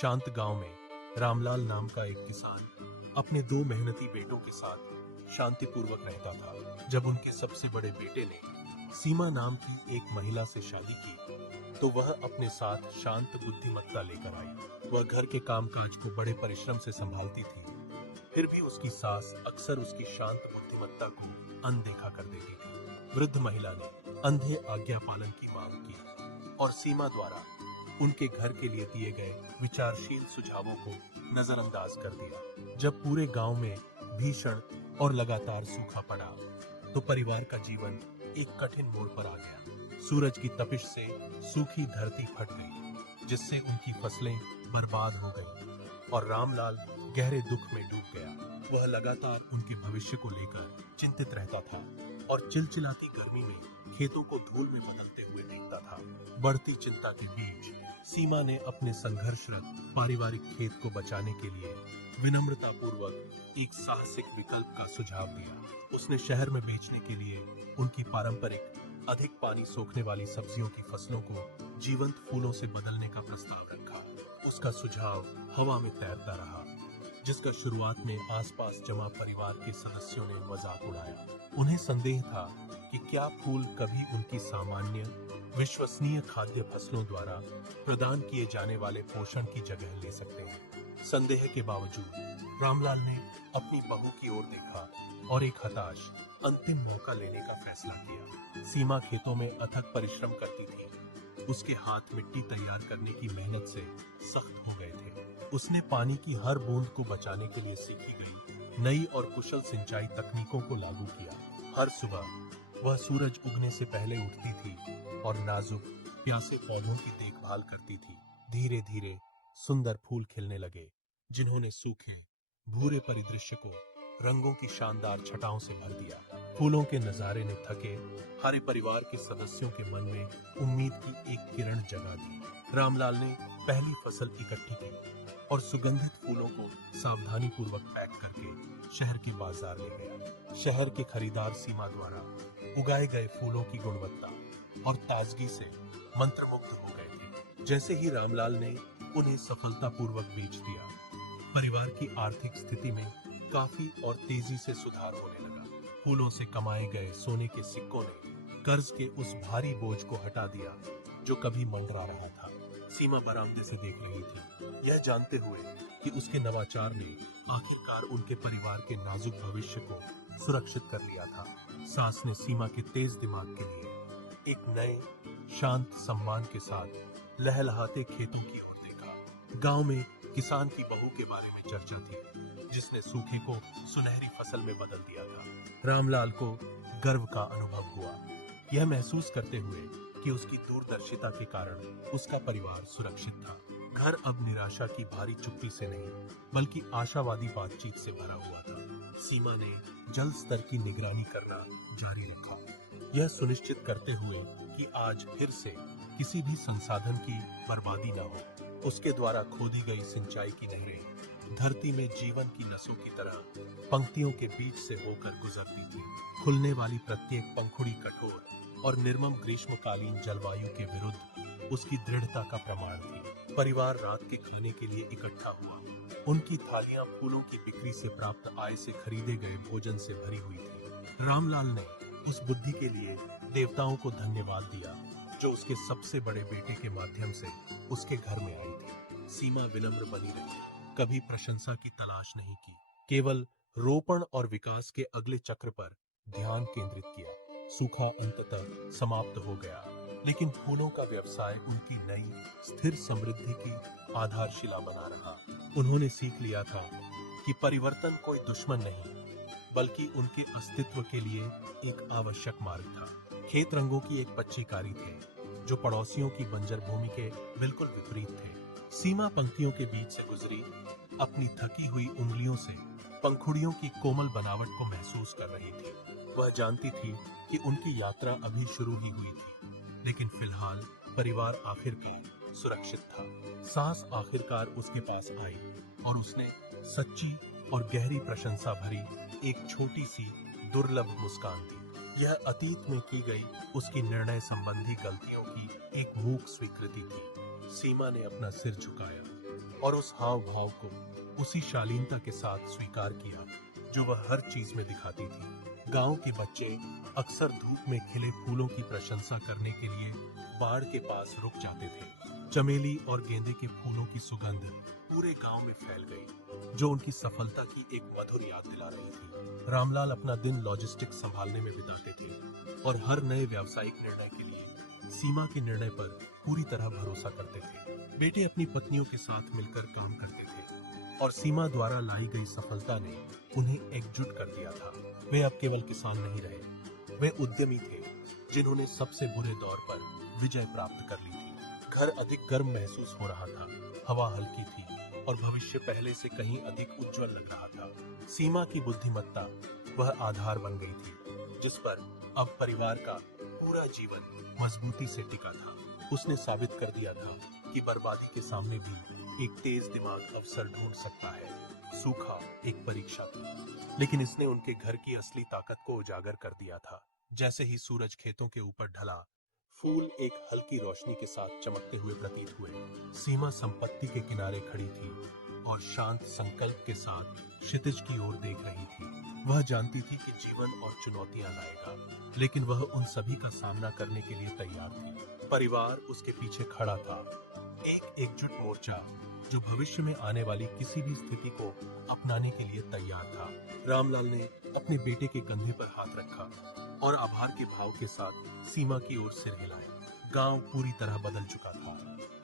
शांत गांव में रामलाल नाम का एक किसान अपने दो मेहनती बेटों के साथ शांतिपूर्वक रहता था। जब उनके सबसे बड़े बेटे ने सीमा नाम की एक महिला से शादी की तो वह अपने साथ शांत बुद्धिमत्ता लेकर आई। वह घर के कामकाज को बड़े परिश्रम से संभालती थी, फिर भी उसकी सास अक्सर उसकी शांत बुद्धिमत्ता को अनदेखा कर देती थी। वृद्ध महिला ने अंधे आज्ञा पालन की मांग की और सीमा द्वारा उनके घर के लिए दिए गए विचारशील सुझावों को नजरअंदाज कर दिया। जब पूरे गांव में भीषण और लगातार सूखा पड़ा तो परिवार का जीवन एक कठिन मोड़ पर आ गया। सूरज की तपिश से सूखी धरती फट गई, जिससे उनकी फसलें बर्बाद हो गईं और रामलाल गहरे दुख में डूब गया। वह लगातार उनके भविष्य को लेकर चिंतित रहता था और चिलचिलाती गर्मी में खेतों को धूल में बदलते हुए देखता था। बढ़ती चिंता के बीच सीमा ने अपने संघर्षरत पारिवारिक खेत को बचाने के लिए विनम्रता पूर्वक एक साहसिक विकल्प का सुझाव दिया। उसने शहर में बेचने के लिए उनकी पारंपरिक अधिक पानी सोखने वाली सब्जियों की फसलों को जीवंत फूलों से बदलने का प्रस्ताव रखा। उसका सुझाव हवा में तैरता रहा, जिसका शुरुआत में आसपास जमा परिवार के सदस्यों ने मजाक उड़ाया। उन्हें संदेह था कि क्या फूल कभी उनकी सामान्य विश्वसनीय खाद्य फसलों द्वारा प्रदान किए जाने वाले पोषण की जगह ले सकते हैं। संदेह के बावजूद रामलाल ने अपनी बहू की ओर देखा और एक हताश अंतिम मौका लेने का फैसला किया। सीमा खेतों में अथक परिश्रम करती थी। उसके हाथ मिट्टी तैयार करने की मेहनत से सख्त हो गए थे। उसने पानी की हर बूंद को बचाने के लिए सीखी गई नई और कुशल सिंचाई तकनीकों को लागू किया। हर सुबह वह सूरज उगने से पहले उठती थी और नाजुक प्यासे पौधों की देखभाल करती थी। धीरे धीरे सुंदर फूल खिलने लगे, जिन्होंने सूखे भूरे परिदृश्य को रंगों की शानदार छटाओं से भर दिया। फूलों के नजारे ने थके हरे परिवार के सदस्यों के मन में उम्मीद की एक किरण जगा दी। रामलाल ने पहली फसल इकट्ठी की और सुगंधित फूलों को सावधानी पूर्वक पैक करके शहर के बाजार ले गया। शहर के खरीदार सीमा द्वारा उगाए गए फूलों की गुणवत्ता और ताजगी से मंत्रमुग्ध हो गए थे। जैसे ही रामलाल ने उन्हें सफलतापूर्वक बेच दिया, परिवार की आर्थिक स्थिति में काफी और तेजी से सुधार होने लगा। फूलों से कमाए गए सोने के सिक्कों ने कर्ज के उस भारी बोझ को हटा दिया जो कभी मंडरा रहा था। सीमा बरामदे से देख रही थी, यह जानते हुए कि उसके नवाचार ने आखिरकार उनके परिवार के नाजुक भविष्य को सुरक्षित कर लिया था। सास ने सीमा के तेज दिमाग के लिए एक नए शांत सम्मान के साथ लहलहाते खेतों की ओर देखा। गांव में किसान की बहू के बारे में चर्चा थी, जिसने सूखे को सुनहरी फसल में बदल दिया था। रामलाल को गर्व का अनुभव हुआ, यह महसूस करते हुए कि उसकी दूरदर्शिता के कारण उसका परिवार सुरक्षित था। घर अब निराशा की भारी चुप्पी से नहीं, बल्कि आशावादी बातचीत से भरा हुआ था। सीमा ने जल स्तर की निगरानी करना जारी रखा, यह सुनिश्चित करते हुए कि आज फिर से किसी भी संसाधन की बर्बादी न हो। उसके द्वारा खोदी गई सिंचाई की नहरें धरती में जीवन की नसों की तरह पंक्तियों के बीच से होकर गुजरती थी। खुलने वाली प्रत्येक पंखुड़ी कठोर और निर्मम ग्रीष्मकालीन जलवायु के विरुद्ध उसकी दृढ़ता का प्रमाण थी। परिवार रात के खाने के लिए इकट्ठा हुआ। उनकी थालियां फूलों की बिक्री से प्राप्त आय से खरीदे गए भोजन से भरी हुई थी। रामलाल ने उस बुद्धि के लिए देवताओं को धन्यवाद दिया जो उसके सबसे बड़े बेटे के माध्यम से उसके घर में आई थी। सीमा विनम्र बनी रही, कभी प्रशंसा की तलाश नहीं की, केवल रोपण और विकास के अगले चक्र पर ध्यान केंद्रित किया। सूखा अंततः समाप्त हो गया, लेकिन फूलों का व्यवसाय उनकी नई स्थिर समृद्धि की आधारशिला बना रहा। उन्होंने सीख लिया था कि परिवर्तन कोई दुश्मन नहीं, बल्कि उनके अस्तित्व के लिए एक आवश्यक मार्ग था। खेत रंगों की एक पच्चीकारी थे, जो पड़ोसियों की बंजर भूमि के बिल्कुल विपरीत थे। सीमा पंक्तियों के बीच से गुजरी, अपनी थकी हुई उंगलियों से पंखुड़ियों की कोमल बनावट को महसूस कर रही थी। वह जानती थी कि उनकी यात्रा अभी शुरू ही हुई थी, लेकिन फिलहाल परिवार आखिरकार सुरक्षित था। सास आखिरकार उसके पास आई और उसने सच्ची और गहरी प्रशंसा भरी एक छोटी सी दुर्लभ मुस्कान दी। यह अतीत में की गई उसकी निर्णय संबंधी गलतियों की एक मूक स्वीकृति थी। सीमा ने अपना सिर झुकाया और उस हाव भाव को उसी शालीनता के साथ स्वीकार किया जो वह हर चीज में दिखाती थी। गांव के बच्चे अक्सर धूप में खिले फूलों की प्रशंसा करने के लिए बाड़ के पास रुक जाते थे। चमेली और गेंदे के फूलों की सुगंध पूरे गांव में फैल गई, जो उनकी सफलता की एक मधुर याद दिला रही थी। रामलाल अपना दिन लॉजिस्टिक्स संभालने में बिताते थे और हर नए व्यावसायिक निर्णय के लिए सीमा के निर्णय पर पूरी तरह भरोसा करते थे। बेटे अपनी पत्नियों के साथ मिलकर काम करते थे और सीमा द्वारा लाई गई सफलता ने उन्हें एकजुट कर दिया था। वे अब केवल किसान नहीं रहे, वे उद्यमी थे जिन्होंने सबसे बुरे दौर पर विजय प्राप्त कर ली थी। घर अधिक गर्म महसूस हो रहा था, हवा हल्की थी और भविष्य पहले से कहीं अधिक उज्जवल लग रहा था। सीमा की बुद्धिमत्ता वह आधार बन गई थी जिस पर अब परिवार का पूरा जीवन मजबूती से टिका था। उसने साबित कर दिया था कि बर्बादी के सामने भी एक तेज दिमाग अवसर ढूंढ सकता है। सूखा एक परीक्षा थी, लेकिन इसने उनके घर की असली ताकत को उजागर कर दिया था। जैसे ही सूरज खेतों के ऊपर ढला, फूल एक हल्की रोशनी के साथ चमकते हुए प्रतीत हुए। सीमा संपत्ति के किनारे खड़ी थी और शांत संकल्प के साथ क्षितिज की ओर देख रही थी। वह जानती थी कि जीवन और चुनौतियां लाएगा, लेकिन वह उन सभी का सामना करने के लिए तैयार थी। परिवार उसके पीछे खड़ा था, एक एकजुट मोर्चा जो भविष्य में आने वाली किसी भी स्थिति को अपनाने के लिए तैयार था। रामलाल ने अपने बेटे के कंधे पर हाथ रखा और आभार के भाव के साथ सीमा की ओर सिर हिलाया। गांव पूरी तरह बदल चुका था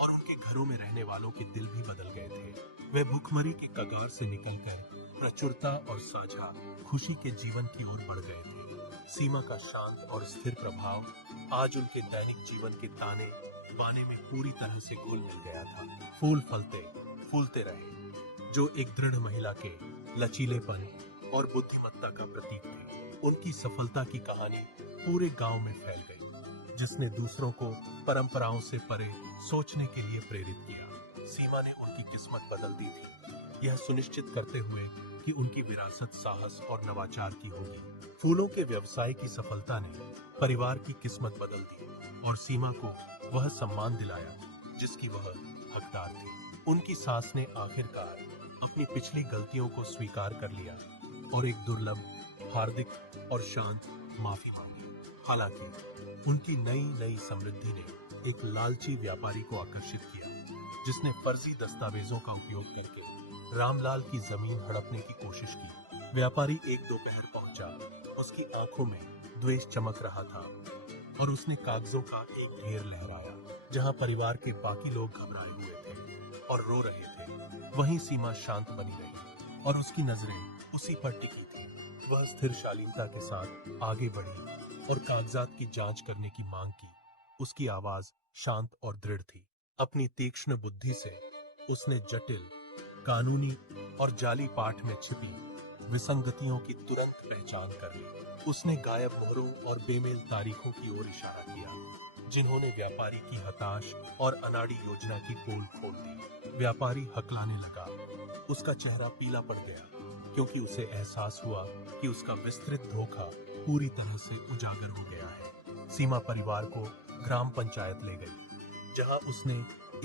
और उनके घरों में रहने वालों के दिल भी बदल गए थे। वे भूखमरी के कगार से निकलकर प्रचुरता और साझा खुशी के जीवन की ओर बढ़ गए थे। सीमा का शांत और स्थिर प्रभाव आज उनके दैनिक जीवन के ताने बाने में पूरी तरह से घुल मिल गया था। फूल फलते फूलते रहे, जो एक दृढ़ महिला के लचीलेपन और बुद्धिमत्ता का प्रतीक थे। उनकी सफलता की कहानी पूरे गांव में फैल गई, जिसने दूसरों को परंपराओं से परे सोचने के लिए प्रेरित किया। सीमा ने उनकी किस्मत बदल दी थी, यह सुनिश्चित करते हुए कि उनकी विरासत साहस और नवाचार की होगी। फूलों के व्यवसाय की सफलता ने परिवार की किस्मत बदल दी और सीमा को वह सम्मान दिलाया जिसकी वह हकदार थी। उनकी सास ने आखिरकार अपनी पिछली गलतियों को स्वीकार कर लिया और एक दुर्लभ, हार्दिक और शांत माफी मांगी। हालांकि उनकी नई समृद्धि ने एक लालची व्यापारी को आकर्षित किया, जिसने फर्जी दस्तावेजों का उपयोग करके रामलाल की जमीन हड़पने की कोशिश की। व्यापारी एक दोपहर पहुंचा, उसकी आंखों में द्वेष चमक रहा था और उसने कागजों का एक ढेर लहराया। जहां परिवार के बाकी लोग घबराए हुए थे और रो रहे थे, वहीं सीमा शांत बनी रही और उसकी नजरें उसी पर टिकी थी। वह स्थिर शालीनता के साथ आगे बढ़ी और कागजात की जांच करने की मांग की। उसकी आवाज शांत और दृढ़ थी। अपनी तीक्ष्ण बुद्धि से उसने जटिल, कानूनी और जाली पाठ में छिपी विसंगतियों की तुरंत पहचान कर ली। उसने गायब मोहरों और बेमेल तारीखों की ओर इशारा किया, जिन्होंने व्यापारी की हताश और अनाड़ी योजना की पोल खोल दी। व्यापारी हकलाने लगा। उसका चेहरा पीला पड़ गया, क्योंकि उसे एहसास हुआ कि उसका विस्तृत धोखा पूरी तरह से उजागर हो गया है। सीमा परिवार को ग्राम पंचायत ले गई, जहां उसने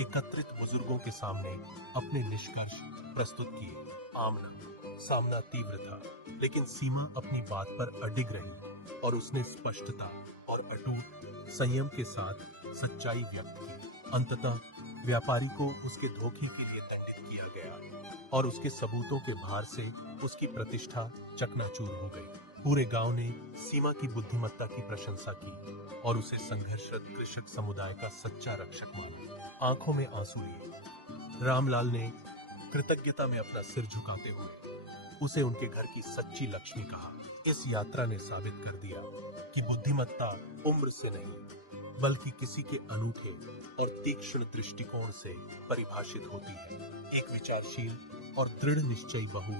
एकत्रित बुजुर्गों के सामने अपने निष्कर्ष प्रस्तुत किए। आमना सामना तीव्र था, लेकिन सीमा अपनी बात पर अडिग रही और उसने स्पष्टता और अटूट संयम के साथ सच्चाई व्यक्त की। अंततः व्यापारी को उसके धोखे के लिए दंडित किया गया और उसके सबूतों के भार से उसकी प्रतिष्ठा चकनाचूर हो गई। पूरे गांव ने सीमा की बुद्धिमत्ता की प्रशंसा की और उसे संघर्षरत कृषक समुदाय का सच्चा रक्षक माना। आंखों में आंसू लिए रामलाल ने कृतज्ञता में अपना सिर झुकाते हुए उसे उनके घर की सच्ची लक्ष्मी कहा। इस यात्रा ने साबित कर दिया कि बुद्धिमत्ता उम्र से नहीं, बल्कि किसी के अनूठे और तीक्ष्ण दृष्टिकोण से परिभाषित होती है। एक विचारशील और दृढ़ निश्चयी बहू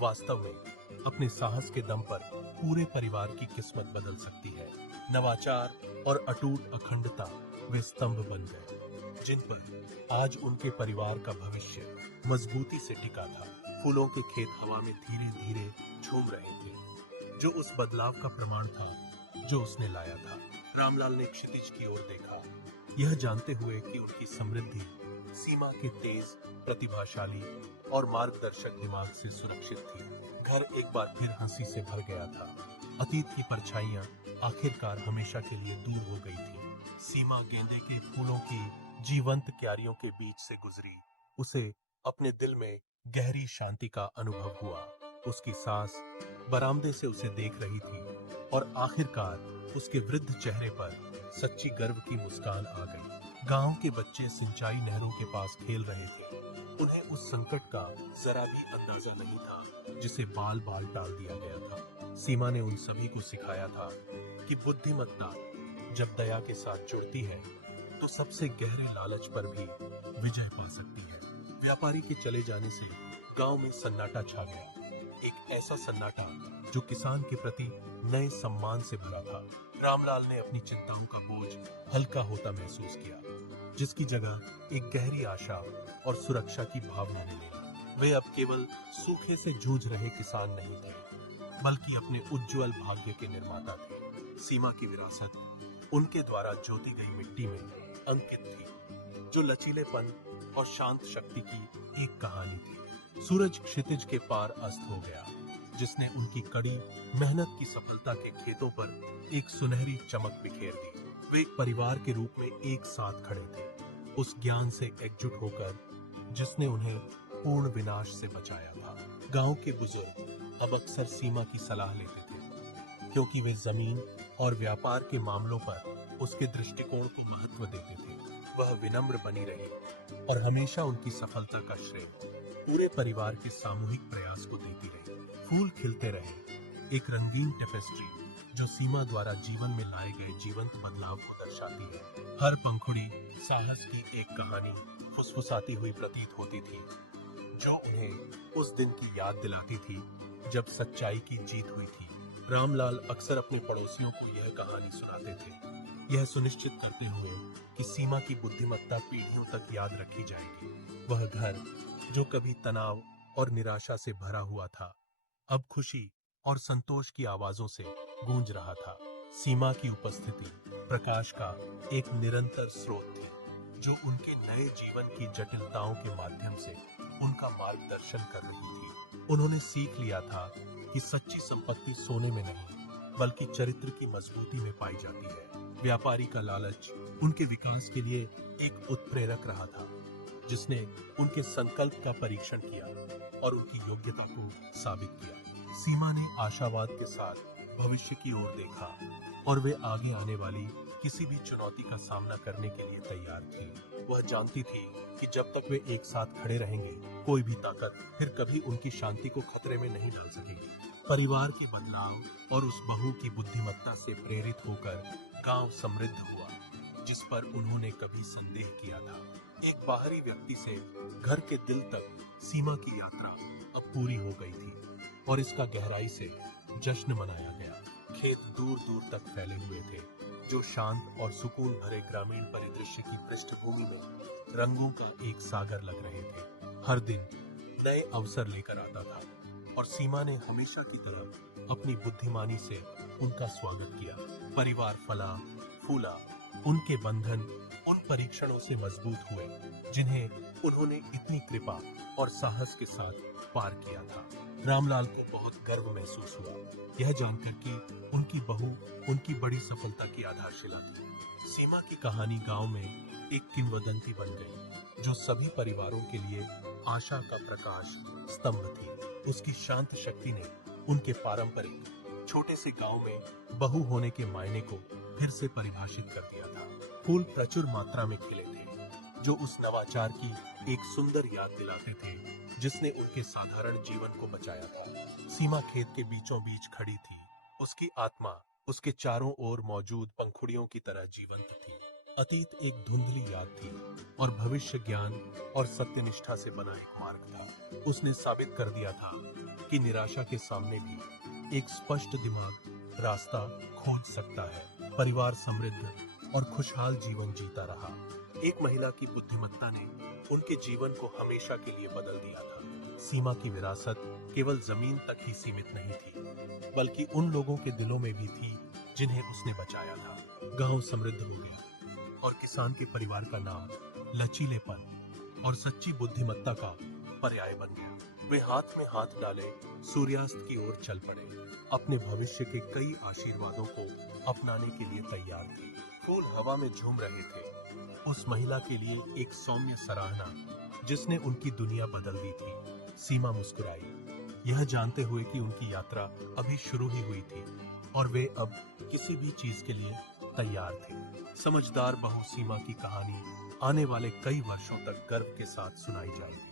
वास्तव में अपने साहस के दम पर पूरे परिवार की किस्मत बदल सकती है। नवाचार और अटूट अखंडता वे स्तंभ बन गए, जिन पर आज उनके परिवार का भविष्य मजबूती से टिका था। फूलों के खेत हवा में धीरे धीरे झूम रहे थे, जो उस बदलाव का प्रमाण था जो उसने लाया था। रामलाल ने क्षितिज की ओर देखा, यह जानते हुए कि उनकी समृद्धि सीमा के तेज, प्रतिभाशाली और मार्गदर्शक दिमाग से सुरक्षित थी। घर एक बार फिर हंसी से भर गया था। अतीत की परछाइयां आखिरकार हमेशा के लिए दूर हो गई थी। सीमा गेंदे के फूलों की जीवंत क्यारियों के बीच से गुजरी। उसे अपने दिल में गहरी शांति का अनुभव हुआ। उसकी सास बरामदे से उसे देख रही थी और आखिरकार उसके वृद्ध चेहरे पर सच्ची गर्व की मुस्कान आ गई। गांव के बच्चे सिंचाई नहरों के पास खेल रहे थे। उन्हें उस संकट का जरा भी अंदाजा नहीं था जिसे बाल बाल टाल दिया गया था। सीमा ने उन सभी को सिखाया था कि बुद्धिमत्ता जब दया के साथ जुड़ती है तो सबसे गहरे लालच पर भी विजय पा सकती है। व्यापारी के चले जाने से गांव में सन्नाटा छा गया। एक ऐसा सन्नाटा जो किसान के प्रति नए सम्मान से भरा था। रामलाल ने अपनी चिंताओं का बोझ हल्का होता महसूस किया, जिसकी जगह एक गहरी आशा और सुरक्षा की भावना ने ली। वे अब केवल सूखे से जूझ रहे किसान नहीं थे, बल्कि अपने उज्जवल भाग्य के निर्माता थे। सीमा की विरासत उनके द्वारा जोती गई मिट्टी में अंकित थी, जो लचीलेपन और शांत शक्ति की एक कहानी थी। सूरज क्षितिज के पार अस्त हो गया, जिसने उनकी कड़ी मेहनत की सफलता के खेतों पर एक सुनहरी चमक बिखेर दी। वे एक परिवार के रूप में एक साथ खड़े थे, उस ज्ञान से एकजुट होकर जिसने उन्हें पूर्ण विनाश से बचाया था। गांव के बुजुर्ग अब अक्सर सीमा की सलाह लेते थे, क्योंकि वे जमीन और व्यापार के मामलों पर उसके दृष्टिकोण को महत्व देते थे। वह विनम्र बनी रही और हमेशा उनकी सफलता का श्रेय पूरे परिवार के सामूहिक प्रयास को देती रही। फूल खिलते रहे, एक रंगीन टेपेस्ट्री जो सीमा द्वारा जीवन में लाए गए जीवंत बदलाव को दर्शाती है। हर पंखुड़ी साहस की एक कहानी फुसफुसाती हुई प्रतीत होती थी, जो उन्हें उस दिन की याद दिलाती थी जब सच्चाई की जीत हुई थी। रामलाल अक्सर अपने पड़ोसियों को यह कहानी सुनाते थे, यह सुनिश्चित करते हुए कि सीमा की बुद्धिमत्ता पीढ़ियों तक याद रखी जाएगी। वह घर जो कभी तनाव और निराशा से भरा हुआ था, अब खुशी और संतोष की आवाजों से गूंज रहा था। सीमा की उपस्थिति प्रकाश का एक निरंतर स्रोत थी, जो उनके नए जीवन की जटिलताओं के माध्यम से उनका मार्गदर्शन कर रही थी। उन्होंने सीख लिया था कि सच्ची संपत्ति सोने में नहीं, बल्कि चरित्र की मजबूती में पाई जाती है। व्यापारी का लालच उनके विकास के लिए एक उत्प्रेरक रहा था, जिसने उनके संकल्प का परीक्षण किया और उनकी योग्यता को साबित किया। सीमा ने आशावाद के साथ भविष्य की ओर देखा और वे आगे आने वाली किसी भी चुनौती का सामना करने के लिए तैयार थी। वह जानती थी कि जब तक वे एक साथ खड़े रहेंगे, कोई भी ताकत फिर कभी उनकी शांति को खतरे में नहीं डाल सकेगी। परिवार के बदलाव और उस बहू की बुद्धिमत्ता से प्रेरित होकर गांव समृद्ध हुआ, जिस पर उन्होंने कभी संदेह किया था। एक बाहरी व्यक्ति से घर के दिल तक सीमा की यात्रा अब पूरी हो गई थी और इसका गहराई से जश्न मनाया गया। खेत दूर दूर तक फैले हुए थे, जो शांत और सुकून भरे ग्रामीण परिदृश्य की पृष्ठभूमि में रंगों का एक सागर लग रहे थे। हर दिन नए अवसर लेकर आता था और सीमा ने हमेशा की तरह अपनी बुद्धिमानी से उनका स्वागत किया। परिवार फला फूला, उनके बंधन उन परीक्षणों से मजबूत हुए जिन्हें उन्होंने इतनी कृपा और साहस के साथ पार किया था। रामलाल को बहुत गर्व महसूस हुआ, यह जानकर कि उनकी बहू उनकी बड़ी सफलता की आधारशिला थी। सीमा की कहानी गांव में एक किंवदंती बन गई, जो सभी परिवारों के लिए आशा का प्रकाश स्तंभ थी। उसकी शांत शक्ति ने उनके पारंपरिक छोटे से गांव में बहू होने के मायने को फिर से परिभाषित कर दिया था। फूल प्रचुर मात्रा में खिले थे, जो उस नवाचार की एक सुंदर याद दिलाते थे जिसने उनके साधारण जीवन को बचाया था। सीमा खेत के बीचों बीच खड़ी थी, उसकी आत्मा उसके चारों ओर मौजूद पंखुड़ियों की तरह जीवंत थी। अतीत एक धुंधली याद थी और भविष्य ज्ञान और सत्यनिष्ठा से बना एक मार्ग था। उसने साबित कर दिया था कि निराशा के सामने भी एक स्पष्ट दिमाग रास्ता खोज सकता है। परिवार समृद्ध और खुशहाल जीवन जीता रहा। एक महिला की बुद्धिमत्ता ने उनके जीवन को हमेशा के लिए बदल दिया था। सीमा की विरासत केवल जमीन तक ही सीमित नहीं थी, बल्कि उन लोगों के दिलों में भी थी जिन्हें उसने बचाया था। गांव समृद्ध हो गया और किसान के परिवार का नाम लचीलेपन और सच्ची बुद्धिमत्ता का पर्याय बन गया। वे हाथ में हाथ डाले सूर्यास्त की ओर चल पड़े, अपने भविष्य के कई आशीर्वादों को अपनाने के लिए तैयार थे। फूल हवा में झूम रहे थे। उस महिला के लिए एक सौम्य सराहना जिसने उनकी दुनिया बदल दी थी। सीमा मुस्कुराई, यह जानते हुए कि उनकी यात्रा अभी शुरू ही हुई थी और वे अब किसी भी चीज के लिए तैयार थे। समझदार बहू सीमा की कहानी आने वाले कई वर्षों तक गर्व के साथ सुनाई जाएगी।